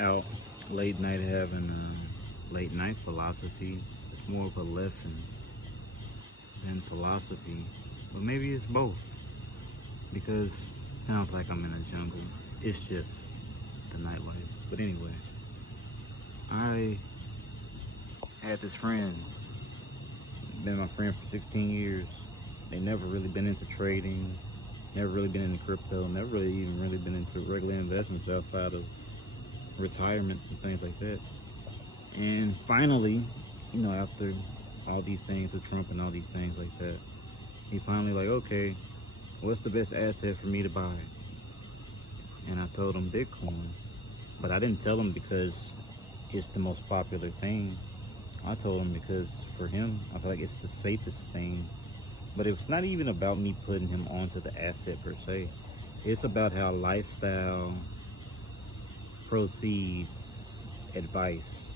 out late night having late night philosophy. It's more of a lesson than philosophy, but maybe it's both because it sounds like I'm in a jungle. It's just the nightlife. But anyway, I had this friend, been my friend for 16 years. They never really been into trading, never really been into crypto, never really even really been into regular investments outside of retirements and things like that. And finally, after all these things with Trump and all these things like that, he finally like, okay, what's the best asset for me to buy? And I told him Bitcoin, but I didn't tell him because it's the most popular thing. I told him because for him, I feel like it's the safest thing. But it's not even about me putting him onto the asset per se. It's about how lifestyle proceeds advice.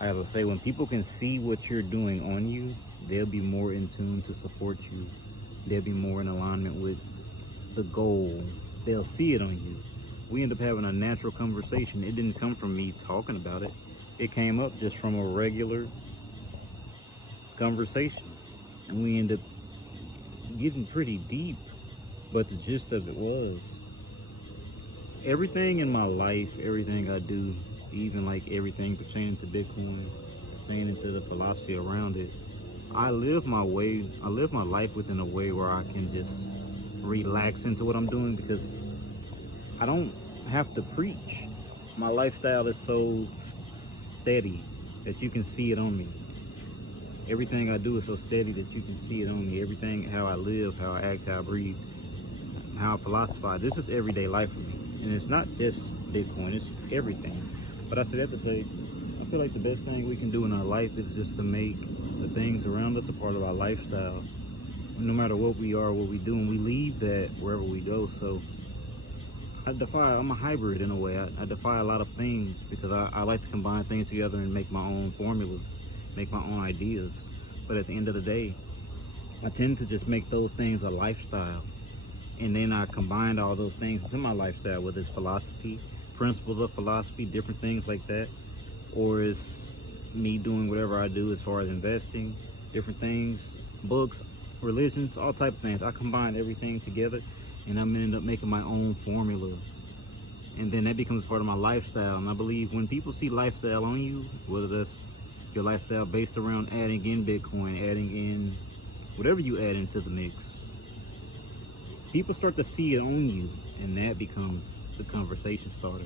I have to say, when people can see what you're doing on you, they'll be more in tune to support you. They'll be more in alignment with the goal. They'll see it on you. We end up having a natural conversation. It didn't come from me talking about it. It came up just from a regular conversation. And we end up getting pretty deep. But the gist of it was, everything in my life, everything I do, even like everything pertaining to Bitcoin, pertaining to the philosophy around it, I live my life within a way where I can just relax into what I'm doing because I don't have to preach. My lifestyle is so steady that you can see it on me. Everything I do is so steady that you can see it on me. Everything, how I live, how I act, how I breathe, how I philosophize. This is everyday life for me. And it's not just Bitcoin, it's everything. But I say that to say, I feel like the best thing we can do in our life is just to make the things around us a part of our lifestyle. No matter what we are, what we do, and we leave that wherever we go. So I'm a hybrid in a way. I defy a lot of things because I like to combine things together and make my own formulas, make my own ideas. But at the end of the day, I tend to just make those things a lifestyle. And then I combined all those things into my lifestyle, whether it's philosophy, principles of philosophy, different things like that, or it's me doing whatever I do as far as investing, different things, books, religions, all type of things. I combine everything together and I'm gonna end up making my own formula. And then that becomes part of my lifestyle. And I believe when people see lifestyle on you, whether that's your lifestyle based around adding in Bitcoin, adding in whatever you add into the mix, people start to see it on you, and that becomes the conversation starter.